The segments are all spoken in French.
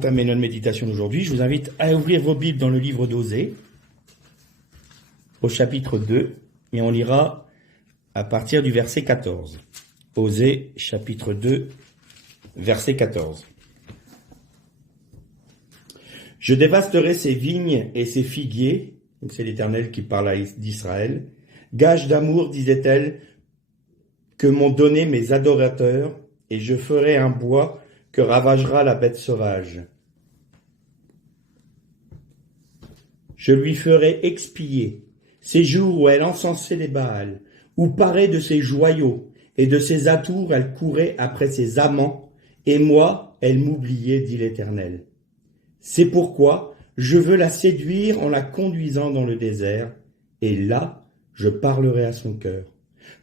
entamer notre méditation d'aujourd'hui, je vous invite à ouvrir vos Bibles dans le livre d'Osée, au chapitre 2, et on lira à partir du verset 14. Osée, chapitre 2, verset 14. Je dévasterai ses vignes et ses figuiers, donc c'est l'Éternel qui parle d'Israël. Gage d'amour, disait-elle, que m'ont donné mes adorateurs, et je ferai un bois que ravagera la bête sauvage. Je lui ferai expier ces jours où elle encensait les Baals, où parée de ses joyaux et de ses atours elle courait après ses amants, et moi elle m'oubliait, dit l'Éternel. C'est pourquoi je veux la séduire en la conduisant dans le désert, et là je parlerai à son cœur.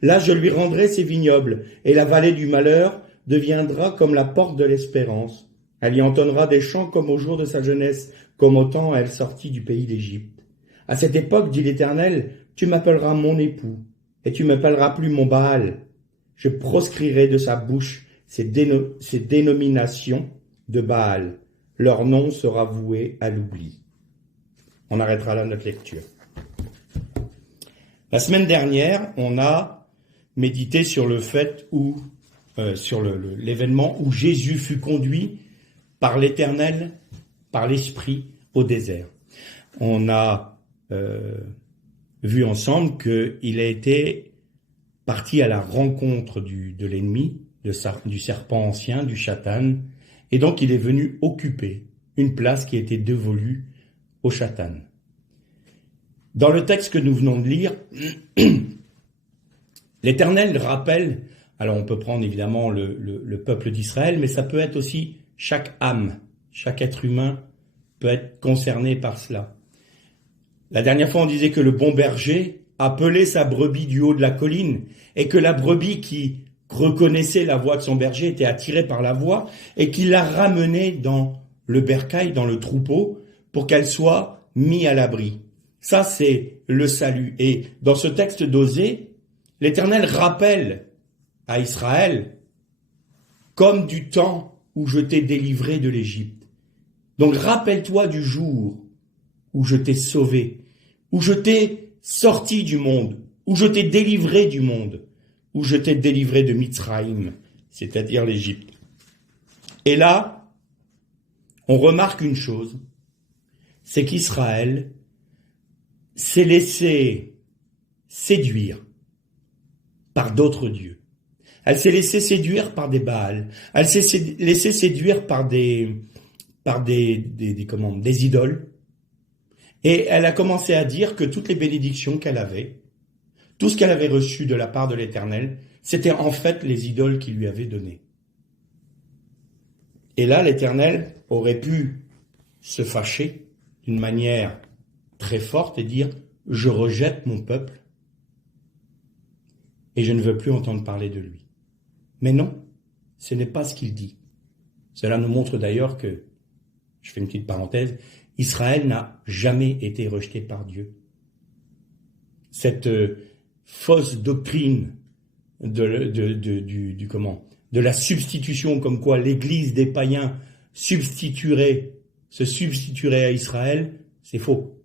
Là je lui rendrai ses vignobles, et la vallée du malheur deviendra comme la porte de l'espérance. Elle y entonnera des chants comme au jour de sa jeunesse, comme au temps où elle sortit du pays d'Égypte. À cette époque, dit l'Éternel, tu m'appelleras mon époux, et tu ne m'appelleras plus mon Baal. Je proscrirai de sa bouche ces dénominations de Baal. Leur nom sera voué à l'oubli. On arrêtera là notre lecture. La semaine dernière, on a médité sur le fait sur l'événement où Jésus fut conduit par l'Éternel, par l'Esprit, au désert. On a vu ensemble qu'il a été parti à la rencontre de l'ennemi, du serpent ancien, du Satan, et donc il est venu occuper une place qui était dévolue au Satan. Dans le texte que nous venons de lire, l'Éternel rappelle, alors on peut prendre évidemment le peuple d'Israël, mais ça peut être aussi chaque âme, chaque être humain peut être concerné par cela. La dernière fois on disait que le bon berger appelait sa brebis du haut de la colline, et que la brebis qui reconnaissait la voix de son berger était attirée par la voix, et qu'il la ramenait dans le bercail, dans le troupeau, pour qu'elle soit mise à l'abri. Ça, c'est le salut. Et dans ce texte d'Osée, l'Éternel rappelle à Israël comme du temps où je t'ai délivré de l'Égypte. Donc rappelle-toi du jour où je t'ai sauvé, où je t'ai sorti du monde, où je t'ai délivré du monde, où je t'ai délivré de Mitzraïm, c'est-à-dire l'Égypte. Et là, on remarque une chose, c'est qu'Israël s'est laissé séduire par d'autres dieux. Elle s'est laissée séduire par des Baals. Elle s'est laissée séduire par des idoles. Et elle a commencé à dire que toutes les bénédictions qu'elle avait, tout ce qu'elle avait reçu de la part de l'Éternel, c'était en fait les idoles qui lui avaient donné. Et là, l'Éternel aurait pu se fâcher d'une manière très forte et dire « Je rejette mon peuple et je ne veux plus entendre parler de lui. » Mais non, ce n'est pas ce qu'il dit. Cela nous montre d'ailleurs que, je fais une petite parenthèse, Israël n'a jamais été rejeté par Dieu. Cette fausse doctrine de la substitution, comme quoi l'Église des païens se substituerait à Israël, c'est faux.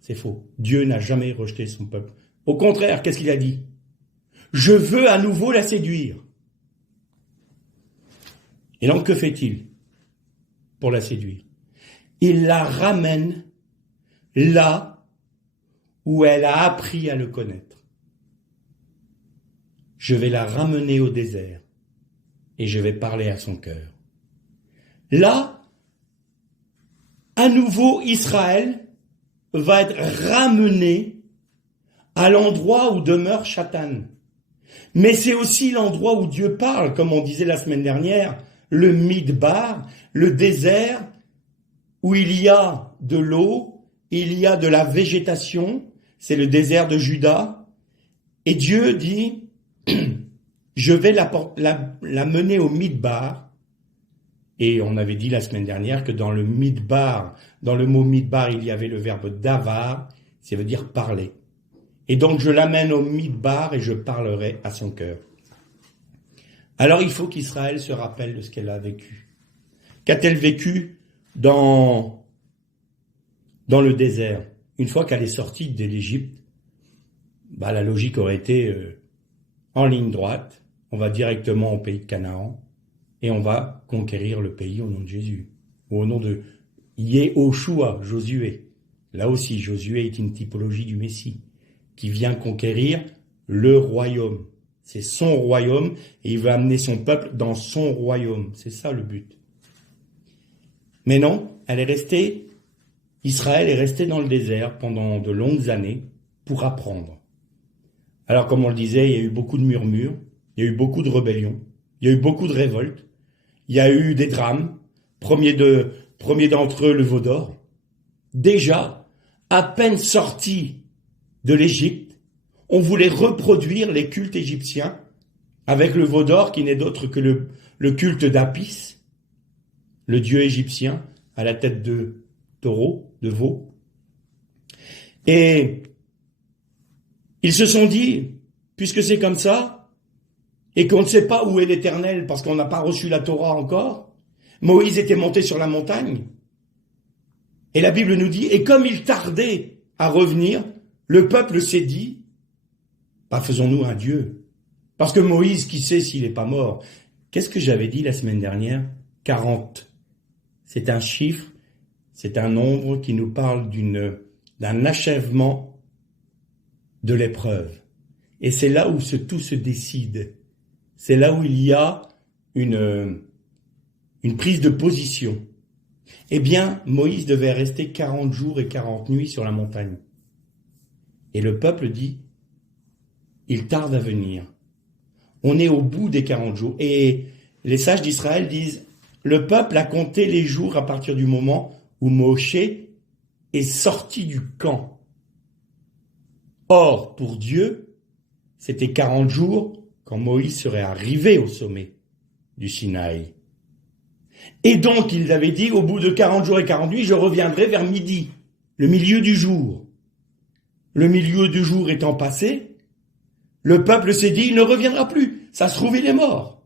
C'est faux. Dieu n'a jamais rejeté son peuple. Au contraire, qu'est-ce qu'il a dit ? Je veux à nouveau la séduire. Et donc, que fait-il pour la séduire ? Il la ramène là où elle a appris à le connaître. Je vais la ramener au désert et je vais parler à son cœur. Là, à nouveau, Israël va être ramené à l'endroit où demeure Satan. Mais c'est aussi l'endroit où Dieu parle, comme on disait la semaine dernière, le Midbar, le désert, où il y a de l'eau, il y a de la végétation, c'est le désert de Juda. Et Dieu dit, je vais la mener au Midbar. Et on avait dit la semaine dernière que dans le Midbar, dans le mot Midbar, il y avait le verbe davar, ça veut dire parler. Et donc je l'amène au Midbar et je parlerai à son cœur. Alors il faut qu'Israël se rappelle de ce qu'elle a vécu. Qu'a-t-elle vécu dans le désert, une fois qu'elle est sortie de l'Égypte, la logique aurait été en ligne droite, on va directement au pays de Canaan et on va conquérir le pays au nom de Jésus, ou au nom de Yehoshua, Josué. Là aussi, Josué est une typologie du Messie, qui vient conquérir le royaume. C'est son royaume et il veut amener son peuple dans son royaume. C'est ça le but. Mais non, Israël est resté dans le désert pendant de longues années pour apprendre. Alors, comme on le disait, il y a eu beaucoup de murmures, il y a eu beaucoup de rébellions, il y a eu beaucoup de révoltes, il y a eu des drames, premier d'entre eux, le veau d'or. Déjà, à peine sorti de l'Égypte, on voulait reproduire les cultes égyptiens avec le veau d'or qui n'est d'autre que le culte d'Apis, le dieu égyptien à la tête de taureau, de veau. Et ils se sont dit, puisque c'est comme ça, et qu'on ne sait pas où est l'Éternel parce qu'on n'a pas reçu la Torah encore, Moïse était monté sur la montagne. Et la Bible nous dit, et comme il tardait à revenir, le peuple s'est dit, faisons-nous un Dieu. Parce que Moïse, qui sait s'il n'est pas mort? Qu'est-ce que j'avais dit la semaine dernière? 40. C'est un chiffre, c'est un nombre qui nous parle d'un achèvement de l'épreuve. Et c'est là où tout se décide. C'est là où il y a une prise de position. Eh bien, Moïse devait rester 40 jours et 40 nuits sur la montagne. Et le peuple dit, il tarde à venir. On est au bout des 40 jours. Et les sages d'Israël disent, le peuple a compté les jours à partir du moment où Moshe est sorti du camp. Or, pour Dieu, c'était 40 jours quand Moïse serait arrivé au sommet du Sinaï. Et donc, il avait dit, au bout de 40 jours et 40 nuits, je reviendrai vers midi, le milieu du jour. Le milieu du jour étant passé, le peuple s'est dit, il ne reviendra plus. Ça se trouve, il est mort.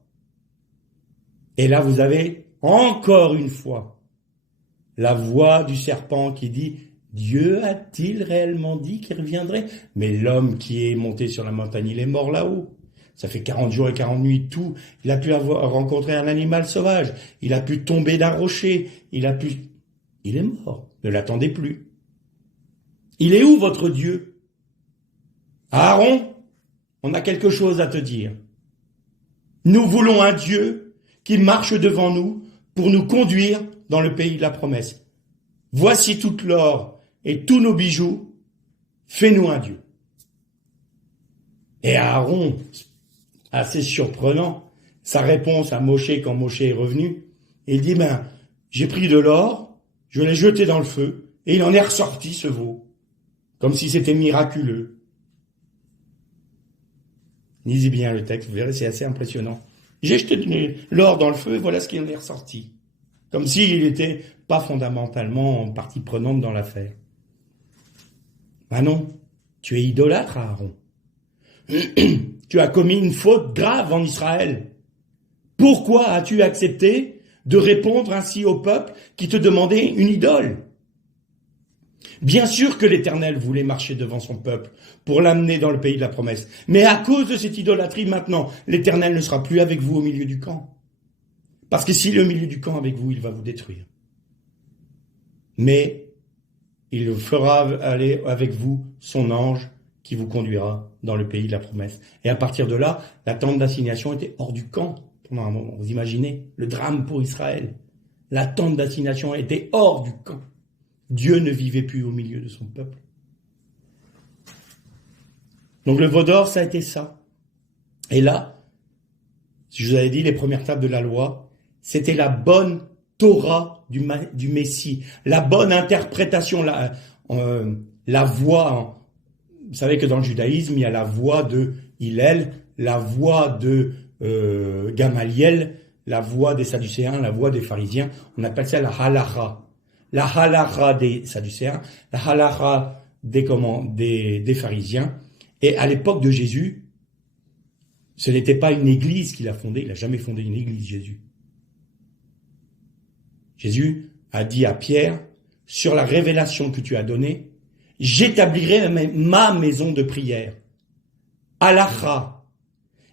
Et là, vous avez encore une fois la voix du serpent qui dit, Dieu a-t-il réellement dit qu'il reviendrait? Mais l'homme qui est monté sur la montagne, il est mort là-haut. Ça fait 40 jours et 40 nuits, tout. Il a pu rencontrer un animal sauvage. Il a pu tomber d'un rocher. Il est mort. Ne l'attendez plus. Il est où votre Dieu? Aaron, on a quelque chose à te dire. Nous voulons un Dieu qui marche devant nous pour nous conduire dans le pays de la promesse. Voici toute l'or et tous nos bijoux. Fais-nous un Dieu. Et Aaron, assez surprenant, sa réponse à Moshe quand Moshe est revenu, il dit, j'ai pris de l'or, je l'ai jeté dans le feu, et il en est ressorti ce veau, comme si c'était miraculeux. Lisez bien le texte, vous verrez, c'est assez impressionnant. J'ai jeté l'or dans le feu, et voilà ce qui en est ressorti. Comme s'il n'était pas fondamentalement en partie prenante dans l'affaire. Non, tu es idolâtre, Aaron. Tu as commis une faute grave en Israël. Pourquoi as-tu accepté de répondre ainsi au peuple qui te demandait une idole? Bien sûr que l'Éternel voulait marcher devant son peuple pour l'amener dans le pays de la promesse. Mais à cause de cette idolâtrie, maintenant, l'Éternel ne sera plus avec vous au milieu du camp. Parce que s'il est au milieu du camp avec vous, il va vous détruire. Mais il fera aller avec vous son ange qui vous conduira dans le pays de la promesse. Et à partir de là, la tente d'assignation était hors du camp pendant un moment. Vous imaginez le drame pour Israël. La tente d'assignation était hors du camp. Dieu ne vivait plus au milieu de son peuple. Donc le veau d'or, ça a été ça. Et là, je vous avais dit, les premières tables de la loi, c'était la bonne Torah du Messie, la bonne interprétation, la voix. Vous savez que dans le judaïsme, il y a la voix de Hillel, la voix de Gamaliel, la voix des Sadducéens, la voix des pharisiens. On appelle ça la halacha. La halacha des Sadducéens, la halacha des pharisiens. Et à l'époque de Jésus, ce n'était pas une église qu'il a fondée. Il n'a jamais fondé une église, Jésus. Jésus a dit à Pierre, sur la révélation que tu as donnée, j'établirai ma maison de prière. Halakha.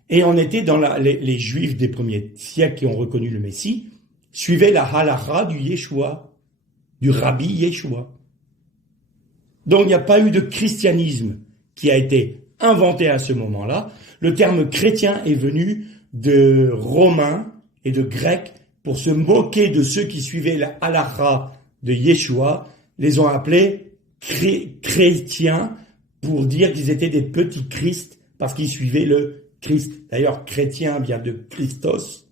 Et on était dans les Juifs des premiers siècles qui ont reconnu le Messie, suivaient la halakha du Yeshua, du Rabbi Yeshua. Donc il n'y a pas eu de christianisme qui a été inventé à ce moment-là. Le terme chrétien est venu de Romains et de Grecs pour se moquer de ceux qui suivaient la halakha de Yeshua, les ont appelés chrétiens pour dire qu'ils étaient des petits Christ parce qu'ils suivaient le Christ. D'ailleurs, chrétien vient de Christos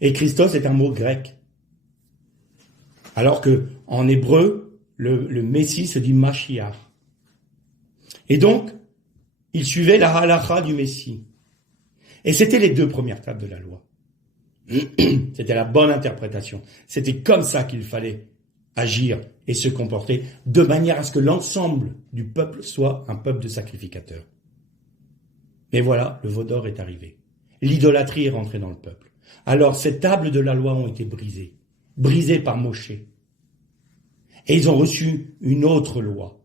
et Christos est un mot grec. Alors que en hébreu, le Messie se dit Mashiach. Et donc, ils suivaient la halakha du Messie. Et c'était les 2 premières tables de la loi. C'était la bonne interprétation. C'était comme ça qu'il fallait agir et se comporter de manière à ce que l'ensemble du peuple soit un peuple de sacrificateurs. Mais voilà, le veau d'or est arrivé. L'idolâtrie est rentrée dans le peuple. Alors ces tables de la loi ont été brisées par Moshe. Et ils ont reçu une autre loi.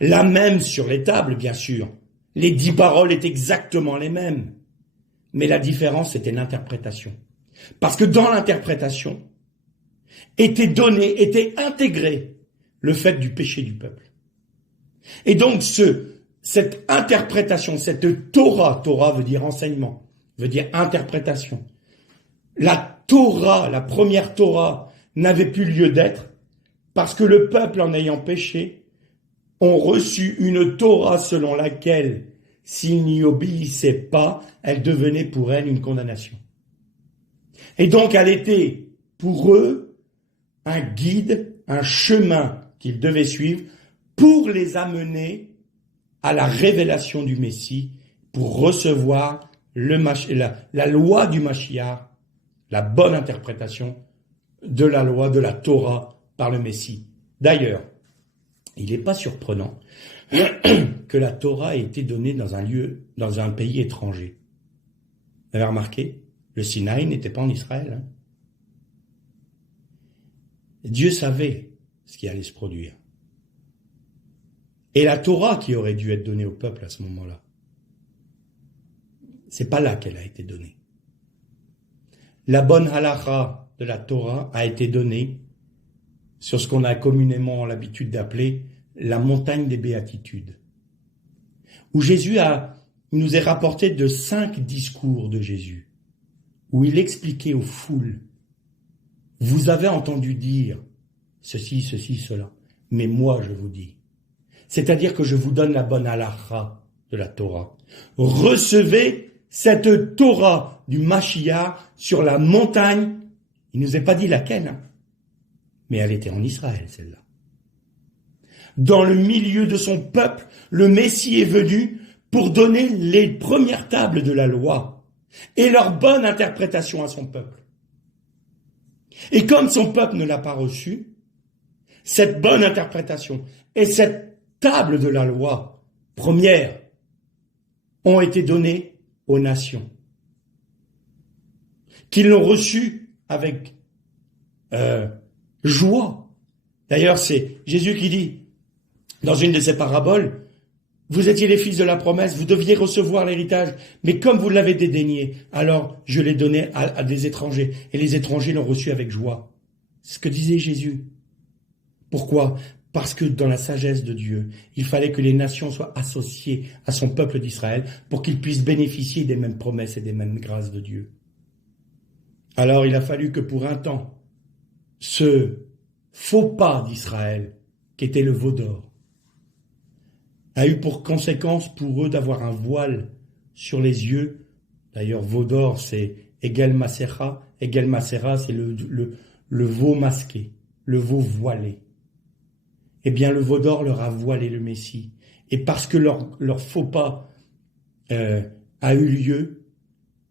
La même sur les tables, bien sûr. Les 10 paroles étaient exactement les mêmes. Mais la différence, c'était l'interprétation. Parce que dans l'interprétation, était intégré le fait du péché du peuple. Et donc, cette interprétation, cette Torah veut dire enseignement, veut dire interprétation. La Torah, la première Torah, n'avait plus lieu d'être parce que le peuple, en ayant péché, ont reçu une Torah selon laquelle, s'ils n'y obéissaient pas, elle devenait pour elle une condamnation. Et donc, elle était pour eux un guide, un chemin qu'ils devaient suivre pour les amener à la révélation du Messie, pour recevoir la loi du Mashiach, la bonne interprétation de la loi de la Torah par le Messie. D'ailleurs, il n'est pas surprenant que la Torah ait été donnée dans un pays étranger. Vous avez remarqué, le Sinaï n'était pas en Israël. Dieu savait ce qui allait se produire. Et la Torah qui aurait dû être donnée au peuple à ce moment-là, c'est pas là qu'elle a été donnée. La bonne halakha de la Torah a été donnée sur ce qu'on a communément l'habitude d'appeler la montagne des béatitudes, où Jésus nous est rapporté de 5 discours de Jésus, où il expliquait aux foules, vous avez entendu dire ceci, ceci, cela, mais moi je vous dis. C'est-à-dire que je vous donne la bonne halakha de la Torah. Recevez cette Torah du Mashiach sur la montagne. Il ne nous a pas dit laquelle, mais elle était en Israël, celle-là. Dans le milieu de son peuple, le Messie est venu pour donner les premières tables de la loi et leur bonne interprétation à son peuple. Et comme son peuple ne l'a pas reçu, cette bonne interprétation et cette table de la loi première ont été données aux nations, qui l'ont reçue avec joie. D'ailleurs, c'est Jésus qui dit, dans une de ses paraboles, vous étiez les fils de la promesse, vous deviez recevoir l'héritage, mais comme vous l'avez dédaigné, alors je l'ai donné à des étrangers, et les étrangers l'ont reçu avec joie. C'est ce que disait Jésus. Pourquoi ? Parce que dans la sagesse de Dieu, il fallait que les nations soient associées à son peuple d'Israël pour qu'ils puissent bénéficier des mêmes promesses et des mêmes grâces de Dieu. Alors il a fallu que pour un temps, ce faux pas d'Israël, qui était le veau d'or, a eu pour conséquence pour eux d'avoir un voile sur les yeux. D'ailleurs, veau d'or, c'est Egel Masera. Egel Masera, c'est le veau masqué, le veau voilé. Eh bien, le veau d'or leur a voilé le Messie. Et parce que leur faux pas a eu lieu,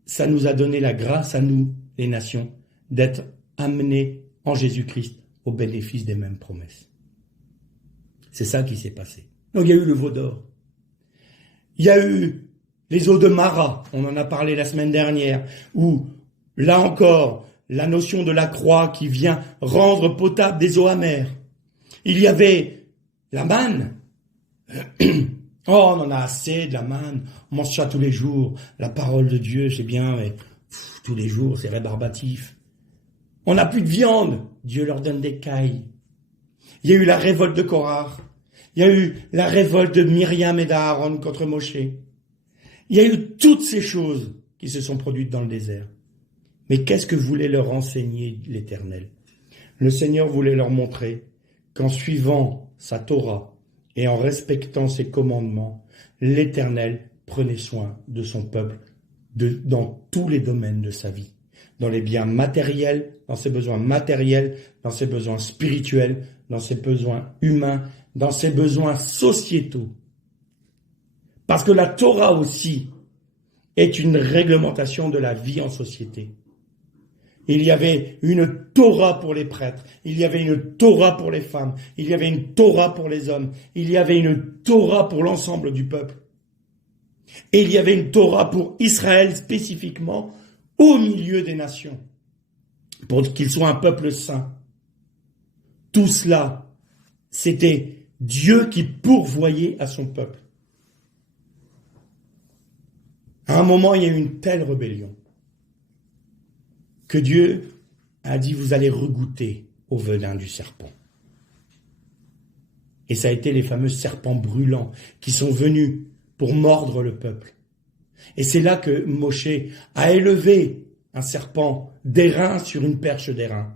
ça nous a donné la grâce à nous, les nations, d'être amenés en Jésus-Christ au bénéfice des mêmes promesses. C'est ça qui s'est passé. Donc il y a eu le veau d'or. Il y a eu les eaux de Mara, on en a parlé la semaine dernière, où, là encore, la notion de la croix qui vient rendre potable des eaux amères. Il y avait la manne. Oh, on en a assez de la manne, on mange ça tous les jours. La parole de Dieu, c'est bien, mais tous les jours, c'est rébarbatif. On n'a plus de viande, Dieu leur donne des cailles. Il y a eu la révolte de Korah, il y a eu la révolte de Myriam et d'Aaron contre Moshe. Il y a eu toutes ces choses qui se sont produites dans le désert. Mais qu'est-ce que voulait leur enseigner l'Éternel? Le Seigneur voulait leur montrer qu'en suivant sa Torah et en respectant ses commandements, l'Éternel prenait soin de son peuple dans tous les domaines de sa vie. Dans les biens matériels, dans ses besoins matériels, dans ses besoins spirituels, dans ses besoins humains, dans ses besoins sociétaux. Parce que la Torah aussi est une réglementation de la vie en société. Il y avait une Torah pour les prêtres, il y avait une Torah pour les femmes, il y avait une Torah pour les hommes, il y avait une Torah pour l'ensemble du peuple. Et il y avait une Torah pour Israël spécifiquement, au milieu des nations, pour qu'il soit un peuple saint. Tout cela, c'était Dieu qui pourvoyait à son peuple. À un moment, il y a eu une telle rébellion que Dieu a dit, vous allez regoûter au venin du serpent. Et ça a été les fameux serpents brûlants qui sont venus pour mordre le peuple. Et c'est là que Moshe a élevé un serpent d'airain sur une perche d'airain.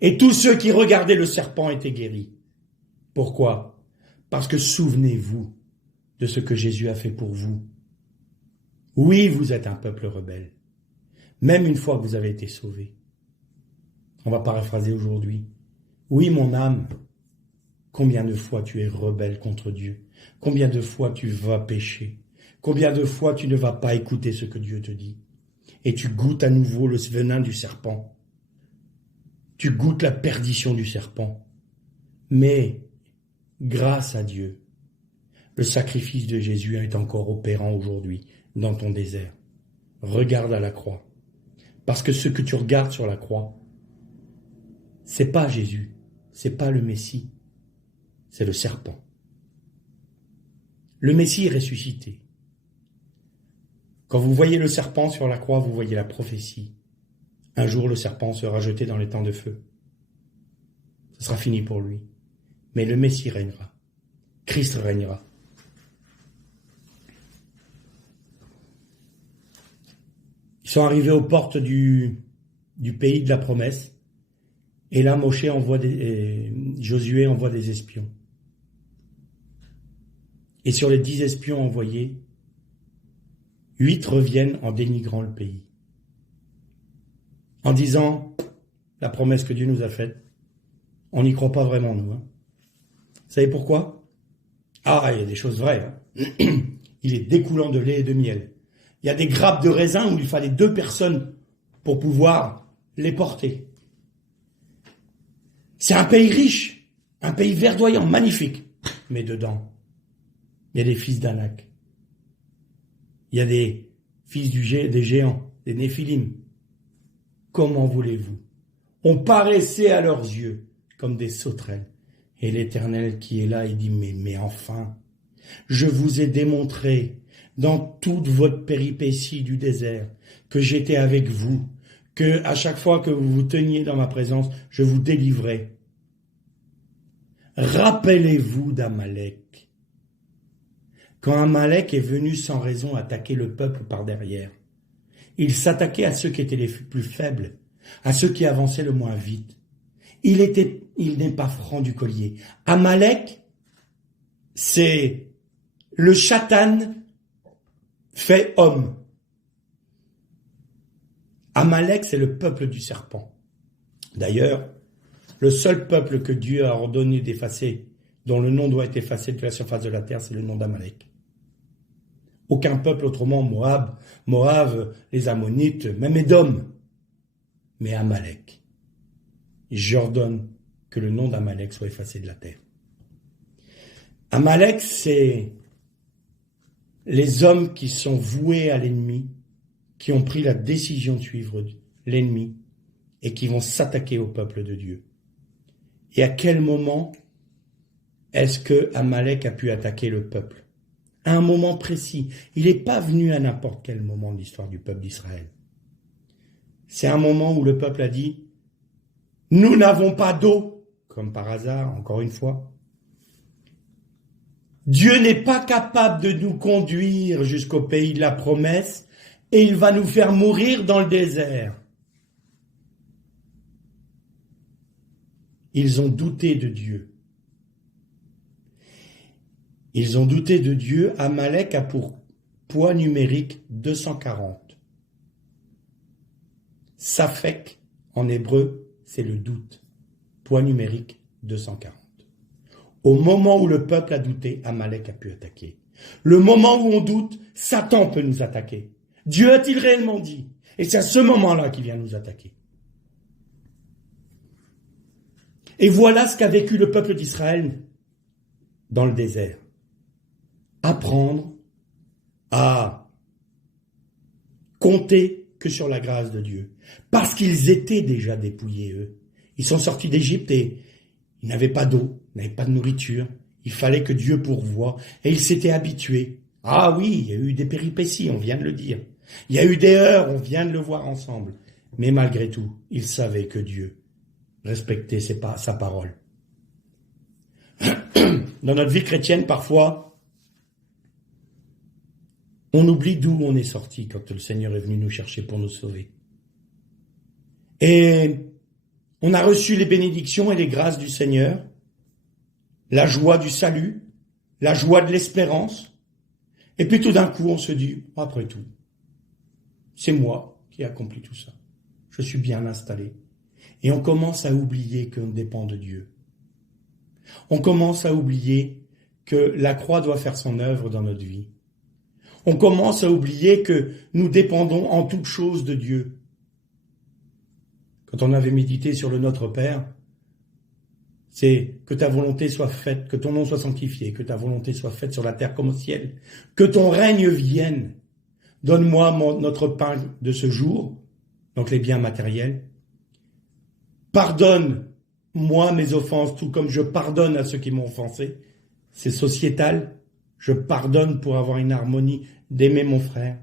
Et tous ceux qui regardaient le serpent étaient guéris. Pourquoi? Parce que souvenez-vous de ce que Jésus a fait pour vous. Oui, vous êtes un peuple rebelle. Même une fois que vous avez été sauvé. On va paraphraser aujourd'hui. Oui, mon âme, combien de fois tu es rebelle contre Dieu? Combien de fois tu vas pécher? Combien de fois tu ne vas pas écouter ce que Dieu te dit? Et tu goûtes à nouveau le venin du serpent. Tu goûtes la perdition du serpent. Mais, grâce à Dieu, le sacrifice de Jésus est encore opérant aujourd'hui dans ton désert. Regarde à la croix. Parce que ce que tu regardes sur la croix, c'est pas Jésus, c'est pas le Messie, c'est le serpent. Le Messie est ressuscité. Quand vous voyez le serpent sur la croix, vous voyez la prophétie. Un jour, le serpent sera jeté dans les temps de feu. Ce sera fini pour lui. Mais le Messie régnera. Christ régnera. Ils sont arrivés aux portes du pays de la promesse. Et là, Josué envoie des espions. Et sur les 10 espions envoyés, 8 reviennent en dénigrant le pays. En disant, la promesse que Dieu nous a faite, on n'y croit pas vraiment, nous. Vous savez pourquoi? Ah, il y a des choses vraies. Il est découlant de lait et de miel. Il y a des grappes de raisin où il fallait 2 personnes pour pouvoir les porter. C'est un pays riche, un pays verdoyant, magnifique. Mais dedans, il y a des fils d'Anak. Il y a des fils des géants, des Néphilim. Comment voulez-vous? On paraissait à leurs yeux comme des sauterelles. Et l'Éternel qui est là, il dit, mais enfin, je vous ai démontré dans toute votre péripétie du désert que j'étais avec vous, que à chaque fois que vous vous teniez dans ma présence, je vous délivrais. Rappelez-vous d'Amalek. Quand Amalek est venu sans raison attaquer le peuple par derrière, il s'attaquait à ceux qui étaient les plus faibles, à ceux qui avançaient le moins vite. Il n'est pas franc du collier. Amalek, c'est le Shatan fait homme. Amalek, c'est le peuple du serpent. D'ailleurs, le seul peuple que Dieu a ordonné d'effacer, dont le nom doit être effacé de la surface de la terre, c'est le nom d'Amalek. Aucun peuple autrement, Moab, les Ammonites, même Édom. Mais Amalek. J'ordonne que le nom d'Amalek soit effacé de la terre. Amalek, c'est les hommes qui sont voués à l'ennemi, qui ont pris la décision de suivre l'ennemi, et qui vont s'attaquer au peuple de Dieu. Et à quel moment est-ce que Amalek a pu attaquer le peuple? À un moment précis. Il n'est pas venu à n'importe quel moment de l'histoire du peuple d'Israël. C'est un moment où le peuple a dit « Nous n'avons pas d'eau », comme par hasard, encore une fois. Dieu n'est pas capable de nous conduire jusqu'au pays de la promesse et il va nous faire mourir dans le désert. Ils ont douté de Dieu. Ils ont douté de Dieu. Amalek a pour poids numérique 240. Safek, en hébreu, c'est le doute. Poids numérique 240. Au moment où le peuple a douté, Amalek a pu attaquer. Le moment où on doute, Satan peut nous attaquer. Dieu a-t-il réellement dit? Et c'est à ce moment-là qu'il vient nous attaquer. Et voilà ce qu'a vécu le peuple d'Israël dans le désert. Apprendre à compter que sur la grâce de Dieu. Parce qu'ils étaient déjà dépouillés, eux. Ils sont sortis d'Égypte et ils n'avaient pas d'eau, ils n'avaient pas de nourriture. Il fallait que Dieu pourvoie. Et ils s'étaient habitués. Ah oui, il y a eu des péripéties, on vient de le dire. Il y a eu des heures, on vient de le voir ensemble. Mais malgré tout, ils savaient que Dieu respectait sa parole. Dans notre vie chrétienne, parfois, on oublie d'où on est sorti quand le Seigneur est venu nous chercher pour nous sauver. Et on a reçu les bénédictions et les grâces du Seigneur, la joie du salut, la joie de l'espérance. Et puis tout d'un coup, on se dit, après tout, c'est moi qui ai accompli tout ça. Je suis bien installé. Et on commence à oublier qu'on dépend de Dieu. On commence à oublier que la croix doit faire son œuvre dans notre vie. On commence à oublier que nous dépendons en toutes choses de Dieu. Quand on avait médité sur le Notre Père, c'est que ta volonté soit faite, que ton nom soit sanctifié, que ta volonté soit faite sur la terre comme au ciel, que ton règne vienne. Donne-moi notre pain de ce jour, donc les biens matériels. Pardonne-moi mes offenses, tout comme je pardonne à ceux qui m'ont offensé. C'est sociétal. Je pardonne pour avoir une harmonie, d'aimer mon frère.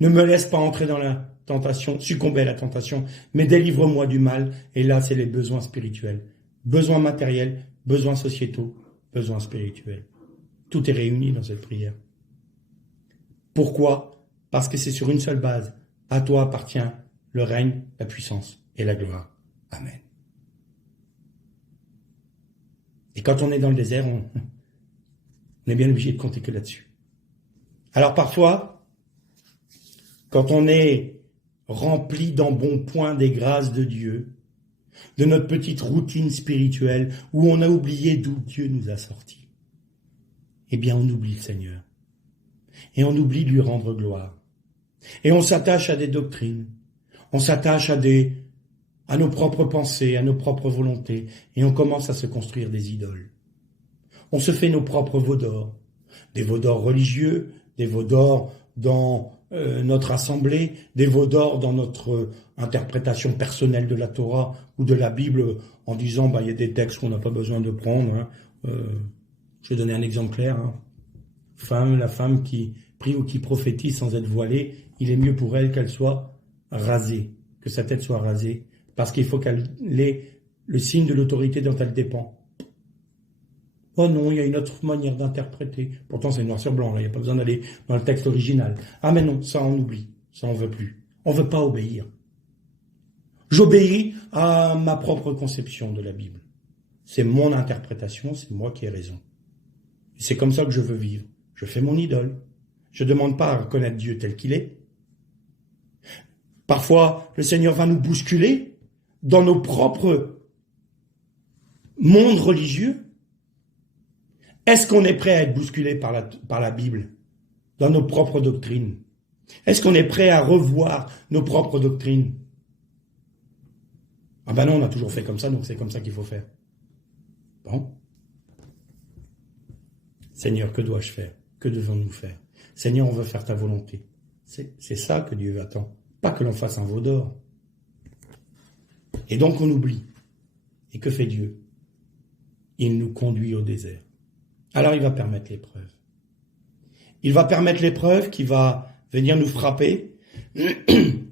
Ne me laisse pas entrer dans la tentation, succomber à la tentation, mais délivre-moi du mal. Et là, c'est les besoins spirituels. Besoins matériels, besoins sociétaux, besoins spirituels. Tout est réuni dans cette prière. Pourquoi? Parce que c'est sur une seule base. À toi appartient le règne, la puissance et la gloire. Amen. Et quand on est dans le désert, on est bien obligé de compter que là-dessus. Alors parfois, quand on est rempli d'embonpoint des grâces de Dieu, de notre petite routine spirituelle, où on a oublié d'où Dieu nous a sortis, eh bien on oublie le Seigneur. Et on oublie de lui rendre gloire. Et on s'attache à des doctrines. On s'attache à nos propres pensées, à nos propres volontés. Et on commence à se construire des idoles. On se fait nos propres veaux d'or. Des veaux d'or religieux, des veaux d'or dans notre assemblée, des veaux d'or dans notre interprétation personnelle de la Torah ou de la Bible en disant il y a des textes qu'on n'a pas besoin de prendre. Hein. Je vais donner un exemple clair. Hein. La femme qui prie ou qui prophétise sans être voilée, il est mieux pour elle qu'elle soit rasée, que sa tête soit rasée, parce qu'il faut qu'elle ait le signe de l'autorité dont elle dépend. Oh non, il y a une autre manière d'interpréter. Pourtant, c'est noir sur blanc, là, il n'y a pas besoin d'aller dans le texte original. Ah mais non, ça on oublie, ça on veut plus. On veut pas obéir. J'obéis à ma propre conception de la Bible. C'est mon interprétation, c'est moi qui ai raison. Et c'est comme ça que je veux vivre. Je fais mon idole. Je ne demande pas à reconnaître Dieu tel qu'il est. Parfois, le Seigneur va nous bousculer dans nos propres mondes religieux. Est-ce qu'on est prêt à être bousculé par la Bible, dans nos propres doctrines? Est-ce qu'on est prêt à revoir nos propres doctrines? Ah ben non, on a toujours fait comme ça, donc c'est comme ça qu'il faut faire. Bon. Seigneur, que dois-je faire? Que devons-nous faire? Seigneur, on veut faire ta volonté. C'est ça que Dieu attend. Pas que l'on fasse un veau d'or. Et donc on oublie. Et que fait Dieu? Il nous conduit au désert. Alors il va permettre l'épreuve. Il va permettre l'épreuve qui va venir nous frapper et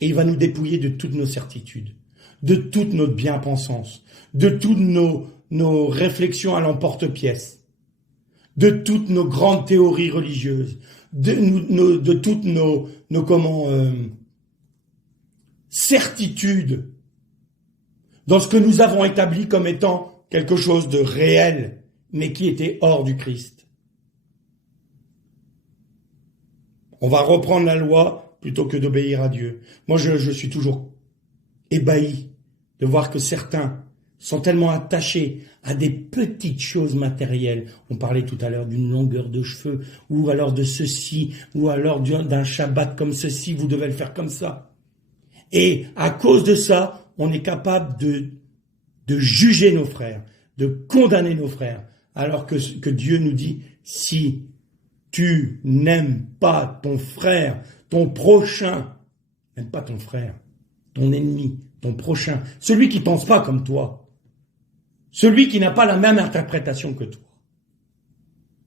il va nous dépouiller de toutes nos certitudes, de toute notre bien-pensance, de toutes nos réflexions à l'emporte-pièce, de toutes nos grandes théories religieuses, de toutes nos certitudes dans ce que nous avons établi comme étant quelque chose de réel, mais qui était hors du Christ. On va reprendre la loi plutôt que d'obéir à Dieu. Moi, je suis toujours ébahi de voir que certains sont tellement attachés à des petites choses matérielles. On parlait tout à l'heure d'une longueur de cheveux, ou alors de ceci, ou alors d'un Shabbat comme ceci, vous devez le faire comme ça. Et à cause de ça, on est capable de juger nos frères, de condamner nos frères, alors que Dieu nous dit, si tu n'aimes pas ton frère, ton prochain, n'aime pas ton frère, ton ennemi, ton prochain, celui qui ne pense pas comme toi, celui qui n'a pas la même interprétation que toi,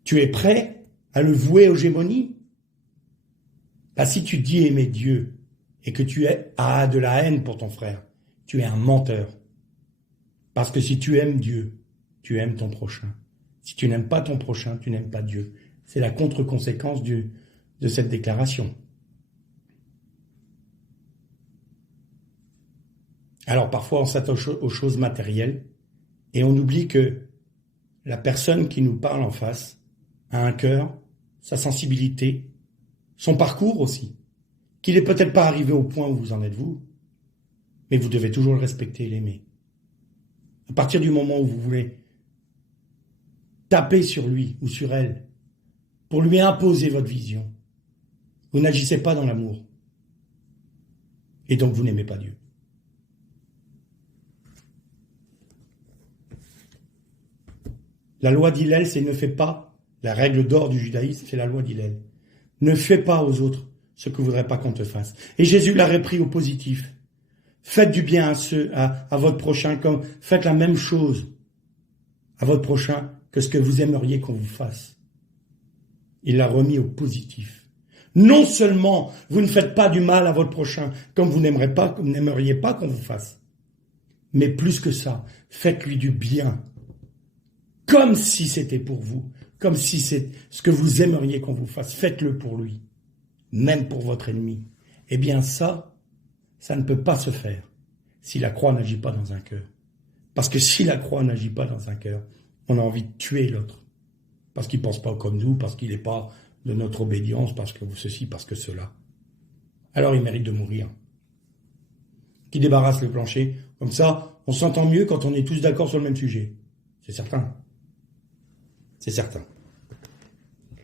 tu es prêt à le vouer aux gémonies? Là, si tu dis aimer Dieu et que tu as de la haine pour ton frère, tu es un menteur. Parce que si tu aimes Dieu, tu aimes ton prochain. Si tu n'aimes pas ton prochain, tu n'aimes pas Dieu. C'est la contre-conséquence de cette déclaration. Alors parfois on s'attache aux choses matérielles et on oublie que la personne qui nous parle en face a un cœur, sa sensibilité, son parcours aussi, qu'il n'est peut-être pas arrivé au point où vous en êtes vous, mais vous devez toujours le respecter et l'aimer. À partir du moment où vous voulez taper sur lui ou sur elle pour lui imposer votre vision, vous n'agissez pas dans l'amour. Et donc vous n'aimez pas Dieu. La loi d'Hillel, c'est ne fais pas, la règle d'or du judaïsme, c'est la loi d'Hillel. Ne fais pas aux autres ce que vous ne voudrez pas qu'on te fasse. Et Jésus l'a repris au positif. Faites du bien à votre prochain, comme faites la même chose à votre prochain que ce que vous aimeriez qu'on vous fasse. Il l'a remis au positif. Non seulement vous ne faites pas du mal à votre prochain comme vous n'aimeriez pas qu'on vous fasse, mais plus que ça, faites-lui du bien, comme si c'était pour vous, comme si c'est ce que vous aimeriez qu'on vous fasse. Faites-le pour lui, même pour votre ennemi. Eh bien ça ne peut pas se faire si la croix n'agit pas dans un cœur. Parce que si la croix n'agit pas dans un cœur, on a envie de tuer l'autre. Parce qu'il ne pense pas comme nous, parce qu'il n'est pas de notre obédience, parce que ceci, parce que cela. Alors il mérite de mourir. Qui débarrasse le plancher. Comme ça, on s'entend mieux quand on est tous d'accord sur le même sujet. C'est certain. C'est certain.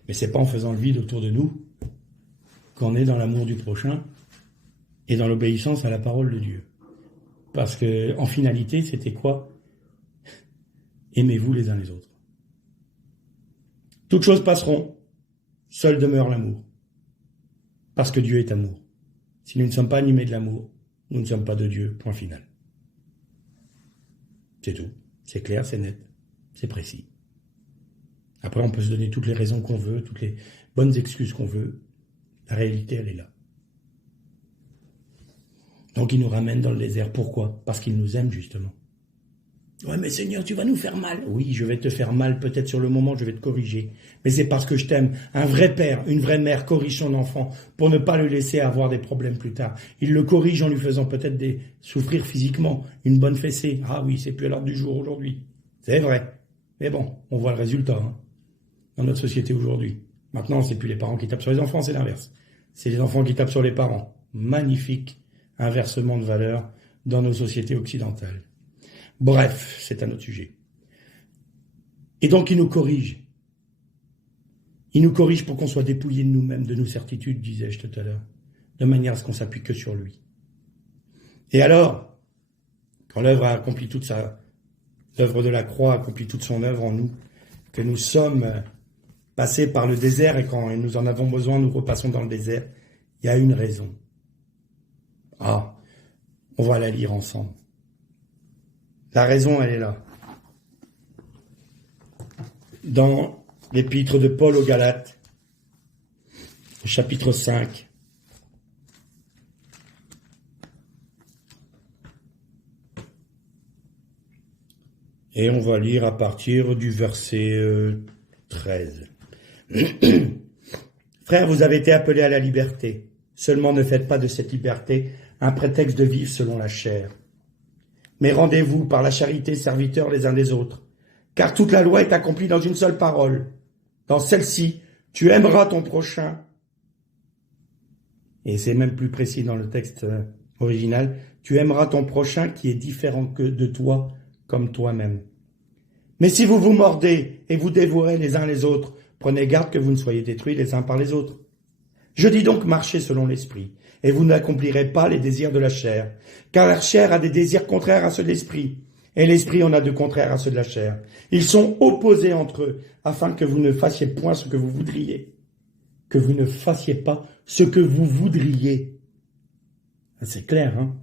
Mais c'est pas en faisant le vide autour de nous qu'on est dans l'amour du prochain et dans l'obéissance à la parole de Dieu. Parce que, en finalité, c'était quoi? Aimez-vous les uns les autres. Toutes choses passeront, seul demeure l'amour. Parce que Dieu est amour. Si nous ne sommes pas animés de l'amour, nous ne sommes pas de Dieu, point final. C'est tout. C'est clair, c'est net, c'est précis. Après, on peut se donner toutes les raisons qu'on veut, toutes les bonnes excuses qu'on veut. La réalité, elle est là. Donc, il nous ramène dans le désert. Pourquoi? Parce qu'il nous aime, justement. Ouais, mais Seigneur, tu vas nous faire mal. Oui, je vais te faire mal, peut-être sur le moment, je vais te corriger. Mais c'est parce que je t'aime. Un vrai père, une vraie mère corrige son enfant pour ne pas le laisser avoir des problèmes plus tard. Il le corrige en lui faisant peut-être souffrir physiquement. Une bonne fessée. Ah oui, c'est plus à l'ordre du jour aujourd'hui. C'est vrai. Mais bon, on voit le résultat dans notre société aujourd'hui. Maintenant, c'est plus les parents qui tapent sur les enfants, c'est l'inverse. C'est les enfants qui tapent sur les parents. Magnifique inversement de valeur dans nos sociétés occidentales. Bref, c'est un autre sujet. Et donc, il nous corrige. Il nous corrige pour qu'on soit dépouillé de nous-mêmes, de nos certitudes, disais-je tout à l'heure, de manière à ce qu'on s'appuie que sur lui. Et alors, quand l'œuvre a accompli l'œuvre de la croix a accompli toute son œuvre en nous, que nous sommes passés par le désert et quand nous en avons besoin, nous repassons dans le désert, il y a une raison. Ah, on va la lire ensemble. La raison, elle est là. Dans l'épître de Paul aux Galates, chapitre 5. Et on va lire à partir du verset 13. Frères, vous avez été appelés à la liberté. Seulement ne faites pas de cette liberté un prétexte de vivre selon la chair. Mais rendez-vous par la charité serviteurs les uns des autres. Car toute la loi est accomplie dans une seule parole. Dans celle-ci, tu aimeras ton prochain. Et c'est même plus précis dans le texte original. Tu aimeras ton prochain qui est différent que de toi, comme toi-même. Mais si vous vous mordez et vous dévorez les uns les autres, prenez garde que vous ne soyez détruits les uns par les autres. Je dis donc marchez selon l'esprit, et vous n'accomplirez pas les désirs de la chair, car la chair a des désirs contraires à ceux de l'esprit, et l'esprit en a de contraires à ceux de la chair. Ils sont opposés entre eux, afin que vous ne fassiez point ce que vous voudriez. Que vous ne fassiez pas ce que vous voudriez. C'est clair, hein?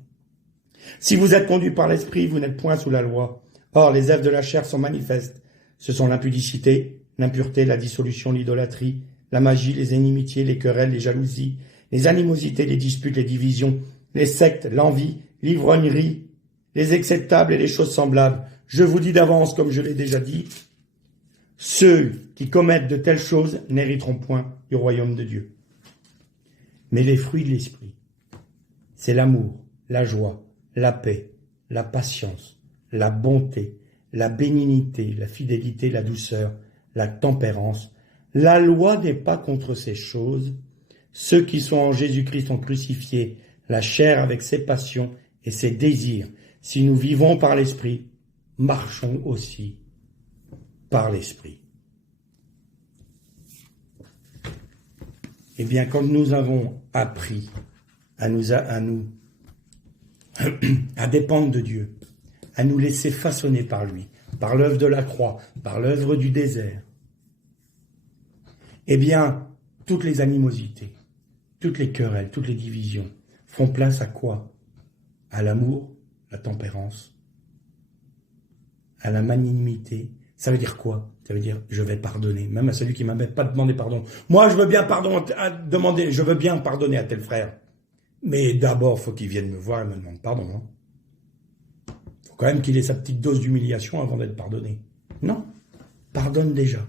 Si vous êtes conduits par l'esprit, vous n'êtes point sous la loi. Or, les œuvres de la chair sont manifestes. Ce sont l'impudicité, l'impureté, la dissolution, l'idolâtrie, la magie, les inimitiés, les querelles, les jalousies, les animosités, les disputes, les divisions, les sectes, l'envie, l'ivrognerie, les acceptables et les choses semblables. Je vous dis d'avance, comme je l'ai déjà dit, ceux qui commettent de telles choses n'hériteront point du royaume de Dieu. Mais les fruits de l'esprit, c'est l'amour, la joie, la paix, la patience, la bonté, la bénignité, la fidélité, la douceur, la tempérance. La loi n'est pas contre ces choses. Ceux qui sont en Jésus-Christ ont crucifié la chair avec ses passions et ses désirs. Si nous vivons par l'esprit, marchons aussi par l'esprit. Eh bien, quand nous avons appris à dépendre de Dieu, à nous laisser façonner par lui, par l'œuvre de la croix, par l'œuvre du désert, eh bien, toutes les animosités, toutes les querelles, toutes les divisions font place à quoi? À l'amour, la tempérance, à la magnanimité. Ça veut dire quoi? Ça veut dire je vais pardonner, même à celui qui ne m'a pas demandé pardon. Moi, je veux bien je veux bien pardonner à tel frère. Mais d'abord, il faut qu'il vienne me voir et me demande pardon. Hein. Faut quand même qu'il ait sa petite dose d'humiliation avant d'être pardonné. Non, pardonne déjà.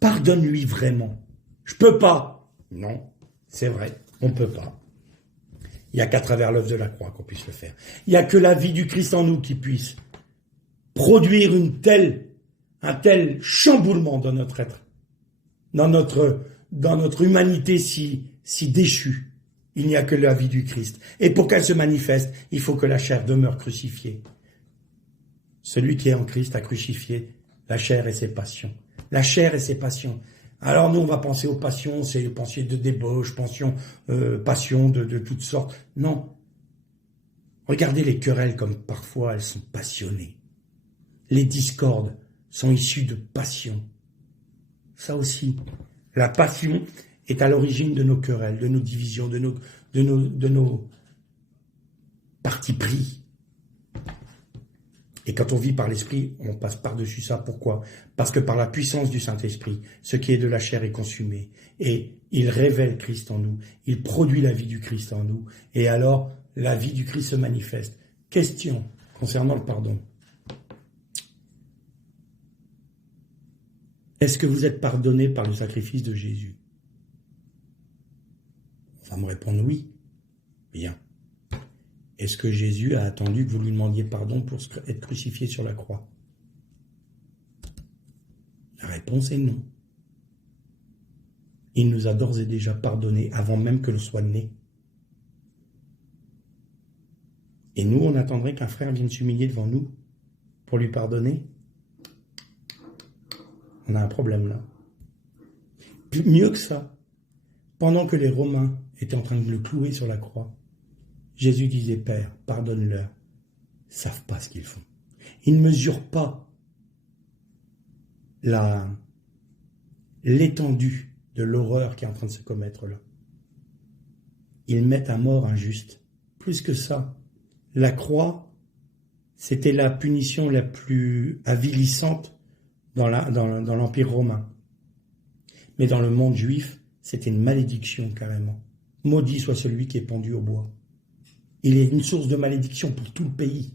Pardonne-lui vraiment. Je peux pas. Non, c'est vrai, on peut pas. Il n'y a qu'à travers l'œuvre de la croix qu'on puisse le faire. Il n'y a que la vie du Christ en nous qui puisse produire un tel chamboulement dans notre être, dans notre humanité si déchue. Il n'y a que la vie du Christ. Et pour qu'elle se manifeste, il faut que la chair demeure crucifiée. Celui qui est en Christ a crucifié la chair et ses passions. La chair et ses passions. Alors nous, on va penser aux passions, c'est penser de débauche, passion de toutes sortes. Non. Regardez les querelles comme parfois elles sont passionnées. Les discordes sont issues de passion. Ça aussi. La passion est à l'origine de nos querelles, de nos divisions, de nos partis pris. Et quand on vit par l'esprit, on passe par-dessus ça. Pourquoi? Parce que par la puissance du Saint-Esprit, ce qui est de la chair est consumé. Et il révèle Christ en nous. Il produit la vie du Christ en nous. Et alors, la vie du Christ se manifeste. Question concernant le pardon. Est-ce que vous êtes pardonné par le sacrifice de Jésus? On va me répondre oui. Bien. Est-ce que Jésus a attendu que vous lui demandiez pardon pour être crucifié sur la croix? La réponse est non. Il nous a d'ores et déjà pardonné avant même que l'on soit né. Et nous, on attendrait qu'un frère vienne s'humilier devant nous pour lui pardonner? On a un problème là. Mieux que ça, pendant que les Romains étaient en train de le clouer sur la croix, Jésus disait, Père, pardonne-leur, ils ne savent pas ce qu'ils font. Ils ne mesurent pas l'étendue de l'horreur qui est en train de se commettre là. Ils mettent à mort un juste. Plus que ça, la croix c'était la punition la plus avilissante dans l'Empire romain. Mais dans le monde juif, c'était une malédiction carrément. Maudit soit celui qui est pendu au bois. Il est une source de malédiction pour tout le pays.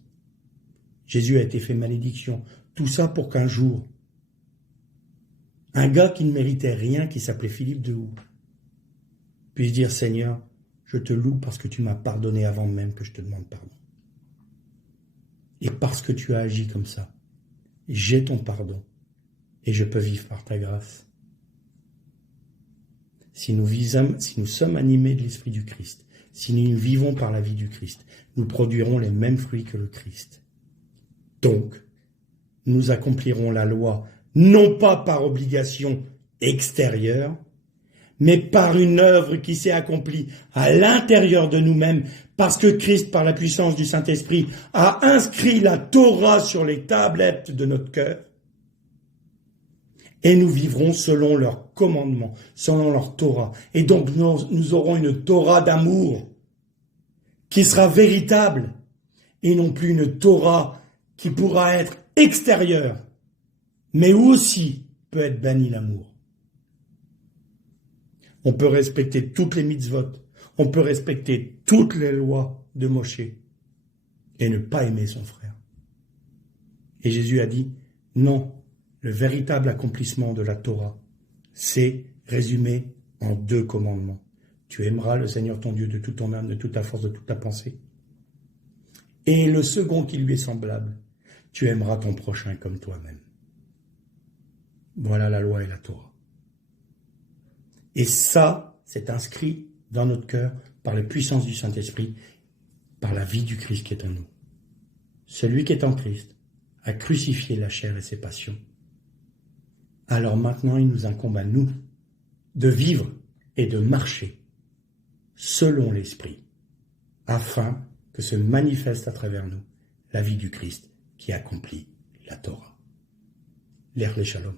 Jésus a été fait malédiction. Tout ça pour qu'un jour, un gars qui ne méritait rien, qui s'appelait Philippe de Houx, puisse dire « Seigneur, je te loue parce que tu m'as pardonné avant même que je te demande pardon. Et parce que tu as agi comme ça, j'ai ton pardon et je peux vivre par ta grâce. » Si nous sommes animés de l'Esprit du Christ, si nous vivons par la vie du Christ, nous produirons les mêmes fruits que le Christ. Donc, nous accomplirons la loi, non pas par obligation extérieure, mais par une œuvre qui s'est accomplie à l'intérieur de nous-mêmes, parce que Christ, par la puissance du Saint-Esprit, a inscrit la Torah sur les tablettes de notre cœur, et nous vivrons selon leurs commandements, selon leur Torah. Et donc nous aurons une Torah d'amour qui sera véritable, et non plus une Torah qui pourra être extérieure, mais où aussi peut être banni l'amour. On peut respecter toutes les mitzvot, on peut respecter toutes les lois de Moshe et ne pas aimer son frère. Et Jésus a dit, non, le véritable accomplissement de la Torah, c'est résumé en 2 commandements. Tu aimeras le Seigneur ton Dieu de toute ton âme, de toute ta force, de toute ta pensée. Et le second qui lui est semblable, tu aimeras ton prochain comme toi-même. Voilà la loi et la Torah. Et ça, c'est inscrit dans notre cœur par la puissance du Saint-Esprit, par la vie du Christ qui est en nous. Celui qui est en Christ a crucifié la chair et ses passions. Alors maintenant, il nous incombe à nous de vivre et de marcher selon l'Esprit, afin que se manifeste à travers nous la vie du Christ qui accomplit la Torah. L'Er le Shalom.